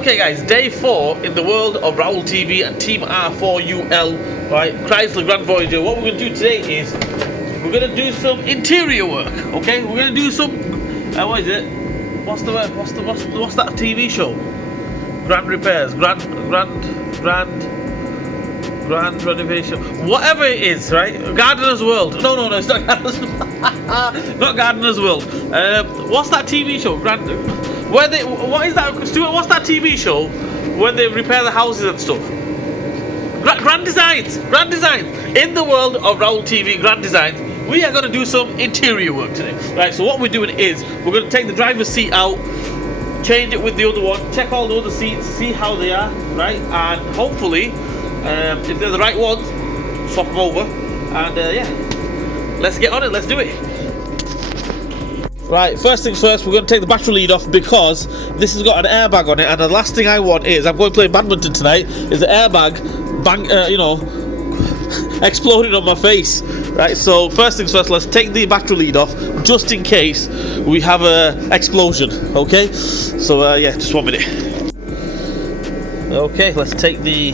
Okay guys, day 4 in the world of Raoul TV and Team R4UL, right, Chrysler Grand Voyager. What we're going to do today is, we're going to do some interior work, okay? We're going to do some, what is it? What's the word? What's that TV show? Grand repairs, grand renovation, whatever it is, right? Gardener's World. No, it's not Gardener's not Gardener's World. What's that TV show? What is that, Stuart? What's that TV show when they repair the houses and stuff? Grand Designs. In the world of Raoul TV, Grand Designs, we are going to do some interior work today. Right, so what we're doing is, we're going to take the driver's seat out, change it with the other one, check all the other seats, see how they are, right? And hopefully, if they're the right ones, swap them over. And yeah, let's get on it, let's do it. Right, first things first, we're going to take the battery lead off because this has got an airbag on it, and the last thing I want is, I'm going to play badminton tonight, is the airbag exploding on my face. Right, so first things first, let's take the battery lead off just in case we have a explosion. Okay, so yeah, just 1 minute. Okay, let's take the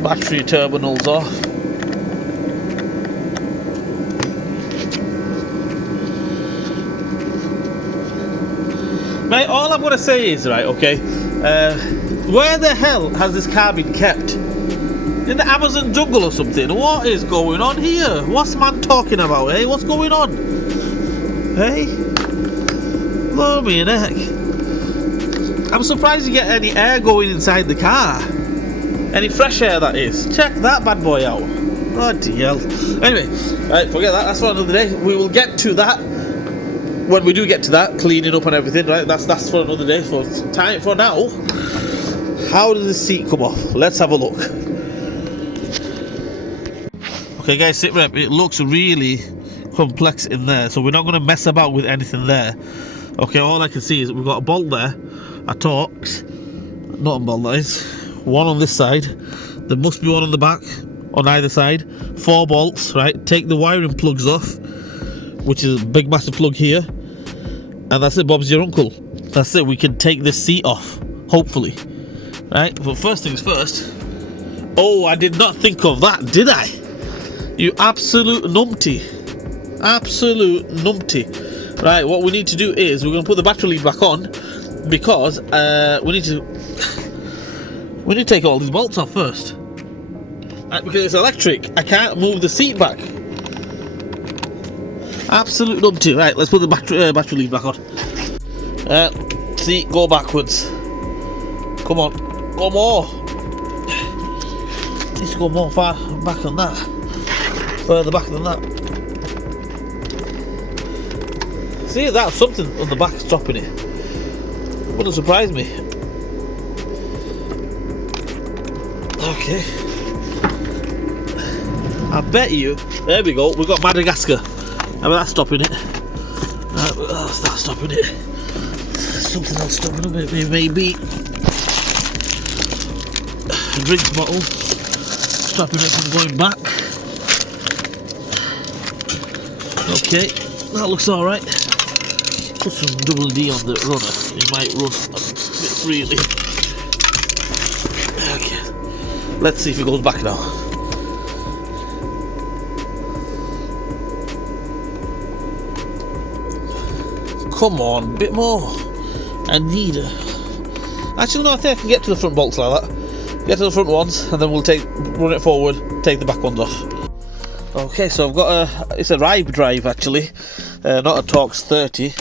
battery terminals off. Mate, all I'm going to say is, right, okay, where the hell has this car been kept? In the Amazon jungle or something? What is going on here? What's man talking about, eh? What's going on? Hey? Blow me a neck. I'm surprised you get any air going inside the car. Any fresh air, that is. Check that bad boy out. Bloody hell. Anyway, right, forget that. That's for another day. We will get to that when we do get to that, cleaning up and everything, right? That's for another day. For time for now, how does the seat come off? Let's have a look. Okay guys, sit rep, it looks really complex in there, so we're not going to mess about with anything there. Okay, all I can see is we've got a bolt there, a Torx, not a bolt, that is. One on this side, there must be one on the back, on either side. 4 bolts, right? Take the wiring plugs off, which is a big massive plug here, and that's it, Bob's your uncle. That's it, we can take this seat off, hopefully. Right, but first things first. Oh, I did not think of that, did I? You absolute numpty. Absolute numpty. Right, what we need to do is, we're going to put the battery lead back on, because we need to take all these bolts off first. Right, because it's electric, I can't move the seat back. Absolute numpty. Right, let's put the battery lead back on. Seat, go backwards. Come on, go more. Needs to go more far back than that. Further back than that. See, that's something on the back stopping it. Wouldn't surprise me. Okay. I bet you. There we go. We've got Madagascar. I mean, that's stopping it. That's not stopping it. Something else stopping it. Maybe a drinks bottle stopping it from going back. Okay, that looks alright. Put some double D on the runner. It might run a bit freely. Okay, let's see if it goes back now. Come on, a bit more. I need a... Actually, no, I think I can get to the front bolts like that. Get to the front ones, and then we'll run it forward, take the back ones off. Okay, so I've got it's a Ribe drive actually, not a Torx 30.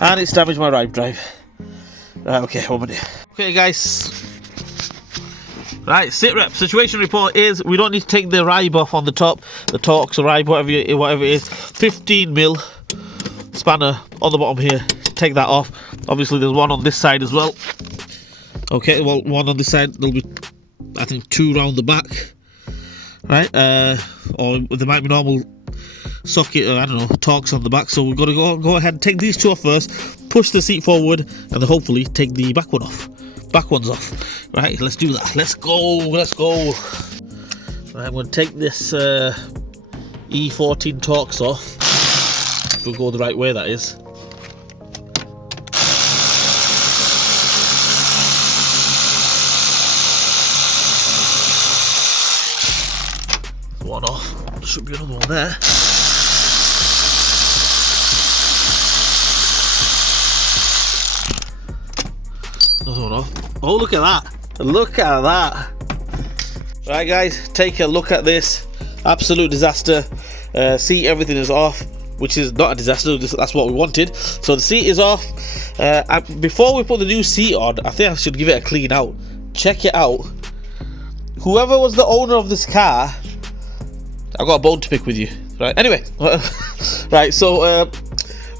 And it's damaged my Ribe drive. Right, okay, 1 minute. Okay guys. Right, sit rep, situation report is, we don't need to take the Ribe off on the top, the Torx or Ribe, whatever it is. 15mm spanner on the bottom here. Take that off. Obviously there's one on this side as well. Okay, well, one on this side, there'll be I think 2 round the back, right? Or there might be normal socket, I don't know, Torx on the back. So we've got to go ahead and take these 2 off first, push the seat forward, and then hopefully take the back ones off. Right, let's do that. Let's go. Right, I'm going to take this E14 Torx off. If we go the right way, that is. One off. There should be another one there. Another one off. Oh, look at that. Look at that. Right, guys, take a look at this. Absolute disaster. See, everything is off, which is not a disaster. That's what we wanted. So the seat is off. Before we put the new seat on, I think I should give it a clean out. Check it out. Whoever was the owner of this car, I've got a bone to pick with you. Right, anyway. Right, so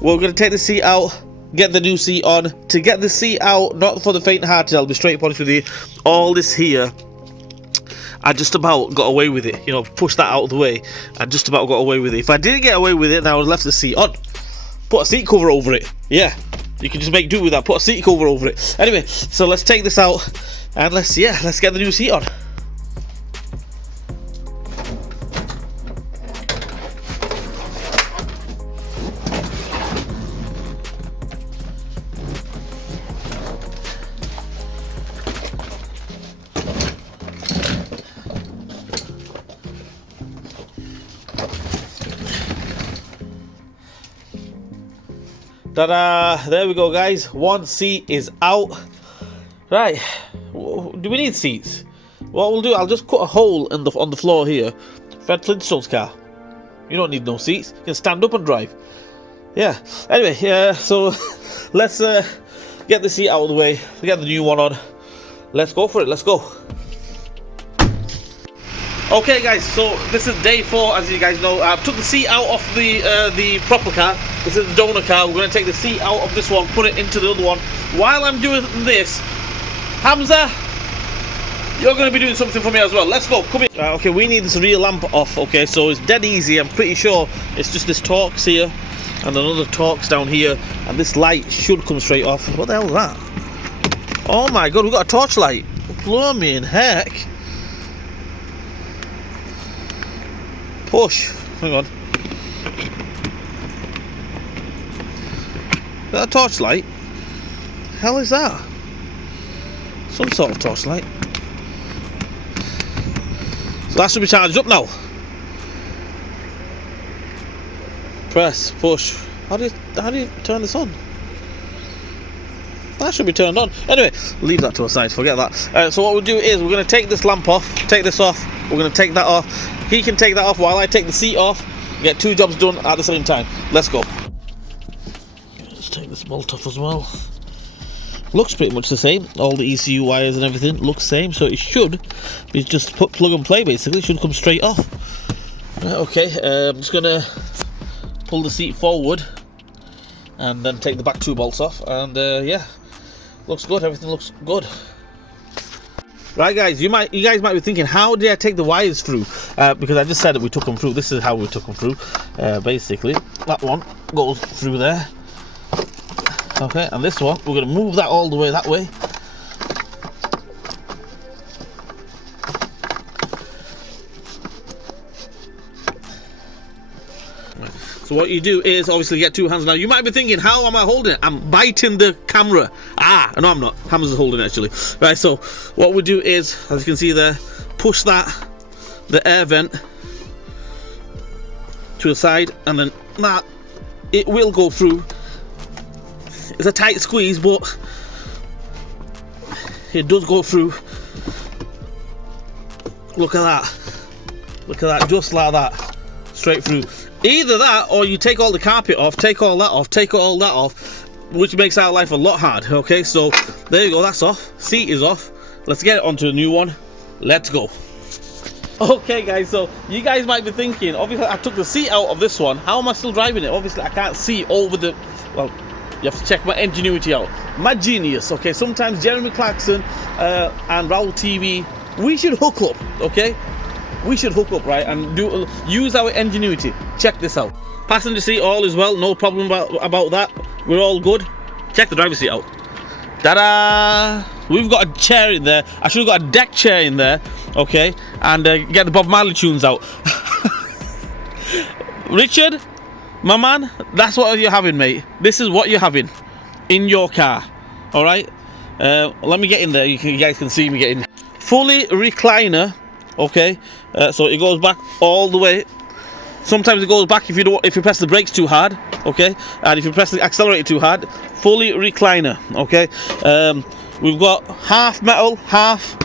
we're going to take the seat out, get the new seat on. To get the seat out, not for the faint-hearted, I'll be straight honest with you. All this here, I just about got away with it. You know, push that out of the way. I just about got away with it. If I didn't get away with it, then I would have left the seat on. Put a seat cover over it. Yeah, you can just make do with that. Put a seat cover over it. Anyway, so let's take this out and let's get the new seat on. Ta-da! There we go, guys. One seat is out. Right. Do we need seats? What we'll do, I'll just cut a hole in on the floor here. Fred Flintstone's car. You don't need no seats. You can stand up and drive. Yeah. Anyway, so let's get the seat out of the way. We get the new one on. Let's go for it. Let's go. Okay, guys, so this is day 4, as you guys know. I've took the seat out of the proper car. This is the donor car. We're going to take the seat out of this one, put it into the other one. While I'm doing this, Hamza, you're going to be doing something for me as well. Let's go. Come here. Okay, we need this rear lamp off. Okay, so it's dead easy. I'm pretty sure it's just this Torx here and another Torx down here, and this light should come straight off. What the hell is that? Oh my god, we've got a torchlight. Blooming heck. Push. Hang on. Is that a torchlight? The hell is that? Some sort of torchlight. So that should be charged up now. Press, push. How do you turn this on? That should be turned on. Anyway, leave that to a side. Forget that. So what we'll do is we're going to take this lamp off, take this off. We're going to take that off. He can take that off while I take the seat off. Get 2 jobs done at the same time. Let's go. Let's take this bolt off as well. Looks pretty much the same. All the ECU wires and everything looks the same. So it should be just plug and play basically. It should come straight off. Okay, I'm just going to pull the seat forward and then take the back 2 bolts off. And yeah, looks good. Everything looks good. Right, guys, you guys might be thinking, how did I take the wires through? Because I just said that we took them through. This is how we took them through. Basically, that one goes through there. Okay, and this one, we're going to move that all the way that way. So what you do is obviously get 2 hands. Now you might be thinking, how am I holding it? I'm biting the camera. No, I'm not. Hamza's holding it actually. Right, so what we do is, as you can see there, push the air vent to the side, and then that, it will go through. It's a tight squeeze, but it does go through. Look at that. Look at that, just like that. Straight through. Either that, or you take all the carpet off, take all that off, take all that off, which makes our life a lot hard. Okay, so there you go, that's off. Seat is off. Let's get it onto a new one. Let's go. Okay, guys, so you guys might be thinking, obviously I took the seat out of this one. How am I still driving it? Obviously I can't see over the, well, you have to check my ingenuity out. My genius, okay? Sometimes Jeremy Clarkson and Raul TV, we should hook up, okay? We should hook up, right, and use our ingenuity. Check this out. Passenger seat all is well, no problem about that. We're all good. Check the driver's seat out. Ta-da! We've got a chair in there. I should have got a deck chair in there, okay? And get the Bob Marley tunes out. Richard, my man, that's what you're having, mate. This is what you're having in your car. All right. Let me get in there. You guys can see me getting fully recliner. Okay. So it goes back all the way. Sometimes it goes back if you press the brakes too hard. Okay. And if you press the accelerator too hard, fully recliner. Okay. We've got half metal, half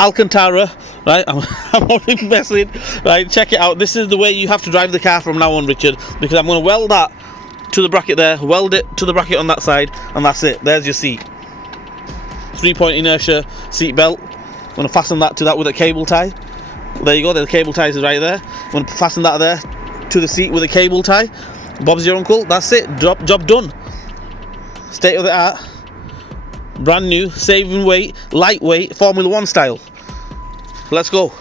Alcantara, right? I'm only messing, right? Check it out. This is the way you have to drive the car from now on, Richard, because I'm going to weld that to the bracket there, weld it to the bracket on that side, and that's it. There's your seat. 3-point inertia seat belt. I'm going to fasten that to that with a cable tie. There you go. The cable tie is right there. I'm going to fasten that there to the seat with a cable tie. Bob's your uncle. That's it. Job done. State of the art. Brand new, saving weight, lightweight, Formula 1 style. Let's go.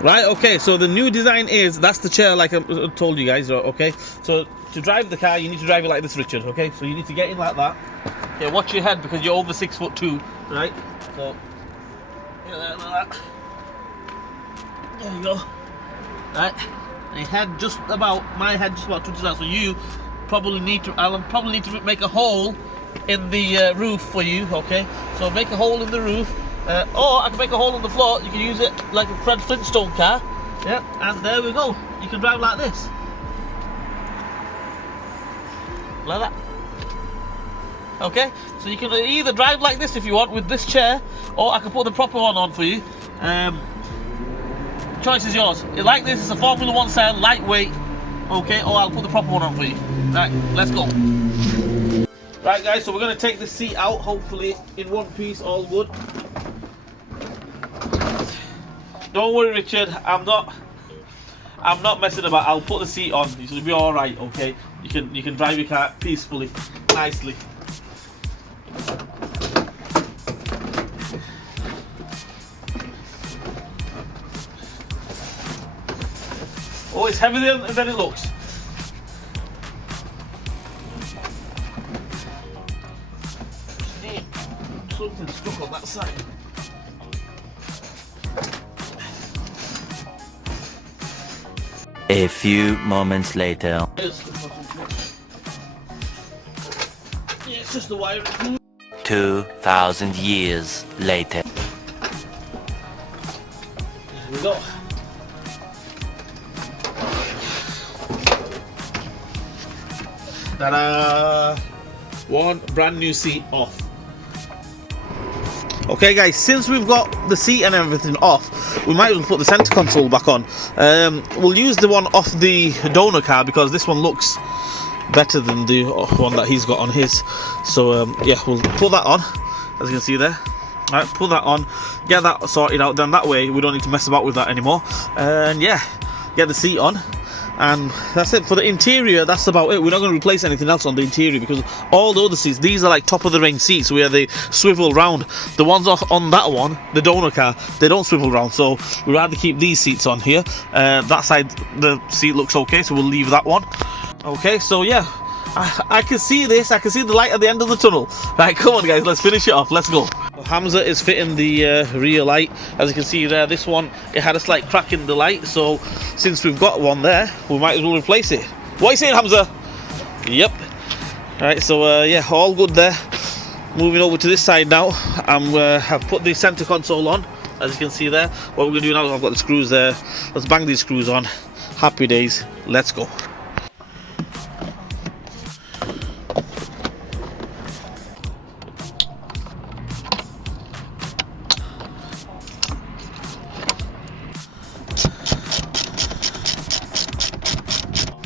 Right, okay, so the new design is, that's the chair like I told you guys, okay? So to drive the car, you need to drive it like this, Richard, okay? So you need to get in like that. Okay, watch your head because you're over 6'2", right? So, get there like that. There you go. Right, and your head just about, my head just about touches that, so you probably need to, I'll probably need to make a hole in the roof for you, okay? So make a hole in the roof, or I can make a hole in the floor. You can use it like a Fred Flintstone car, yeah, and there we go. You can drive like this, like that, okay? So you can either drive like this if you want with this chair, or I can put the proper one on for you. Choice is yours. Like this, it's a Formula 1 style, lightweight, okay, or I'll put the proper one on for you. Right, let's go. Right guys, so we're going to take the seat out, hopefully in one piece, all good. Don't worry, Richard, I'm not messing about. I'll put the seat on. It's going to be all right, okay? You can drive your car peacefully, nicely. Oh, it's heavier than it looks. Something stuck on that side. A few moments later. Yeah, it's just the wiring. 2,000 years later. There we go. Ta-da! One brand new seat off. Okay guys, since we've got the seat and everything off, we might as well put the center console back on. We'll use the one off the donor car because this one looks better than the one that he's got on his. So yeah, we'll put that on, as you can see there. Alright, put that on, get that sorted out, then that way we don't need to mess about with that anymore. And yeah, get the seat on. And that's it for the interior. That's about it. We're not going to replace anything else on the interior because all the other seats, these are like top of the range seats where they swivel round. The ones on that one, the donor car, they don't swivel round, so we'd rather keep these seats on here. That side, the seat looks okay, so we'll leave that one. Okay, so yeah, I can see this. I can see the light at the end of the tunnel. Right, come on guys, let's finish it off. Let's go. Hamza is fitting the rear light. As you can see there, this one, it had a slight crack in the light, so since we've got one there, we might as well replace it. What are you saying, Hamza? Yep. Right, so yeah, all good there. Moving over to this side now, I've put the center console on, as you can see there. What we're going to do now is I've got the screws there. Let's bang these screws on. Happy days, let's go.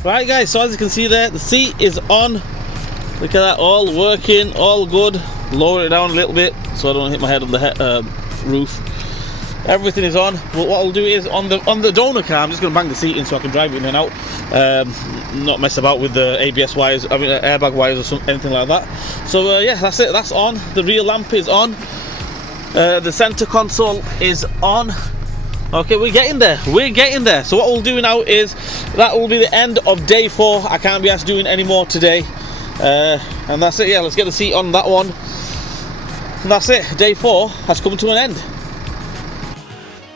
Right guys, so as you can see there, the seat is on. Look at that, all working, all good. Lower it down a little bit so I don't hit my head on the roof. Everything is on. But what I'll do is on the donor car, I'm just going to bang the seat in so I can drive it in and out. Not mess about with the ABS wires, I mean airbag wires or anything like that. So yeah, that's it. That's on. The rear lamp is on. The center console is on. Okay, we're getting there. We're getting there. So what we'll do now is that will be the end of day 4. I can't be asked doing any more today. And that's it. Yeah, let's get the seat on that one. And that's it. Day 4 has come to an end.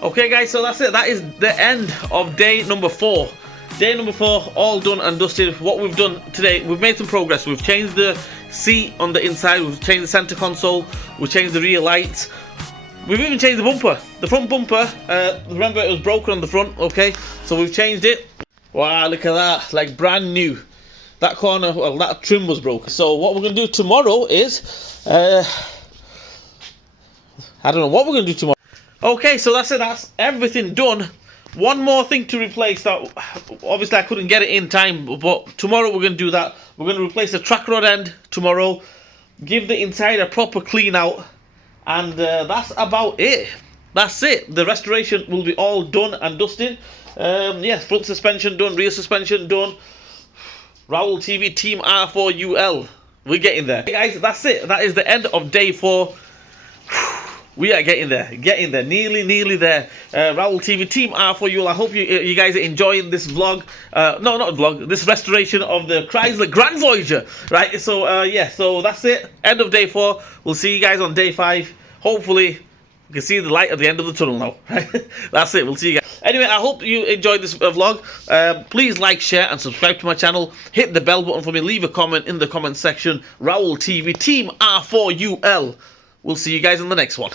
Okay guys, so that's it. That is the end of day number 4. Day number 4, all done and dusted. What we've done today, we've made some progress. We've changed the seat on the inside, we've changed the center console, we've changed the rear lights. We've even changed the bumper. The front bumper, remember it was broken on the front, okay? So we've changed it. Wow, look at that, like brand new. That corner, well, that trim was broken. So what we're going to do tomorrow is, I don't know what we're going to do tomorrow. Okay, so that's it, that's everything done. One more thing to replace that, obviously I couldn't get it in time, but tomorrow we're going to do that. We're going to replace the track rod end tomorrow, give the inside a proper clean out, and that's about it. That's it. The restoration will be all done and dusted. Yes, front suspension done, rear suspension done. Raoul TV Team R4UL. We're getting there. Hey guys, that's it. That is the end of day 4. We are getting there, nearly there. Raoul TV Team R4UL. I hope you guys are enjoying this vlog. No, not vlog. This restoration of the Chrysler Grand Voyager. Right. So yeah. So that's it. End of day 4. We'll see you guys on day 5. Hopefully, you can see the light at the end of the tunnel now. Right. That's it. We'll see you guys. Anyway, I hope you enjoyed this vlog. Please like, share, and subscribe to my channel. Hit the bell button for me. Leave a comment in the comment section. Raoul TV Team R4UL. We'll see you guys in the next one.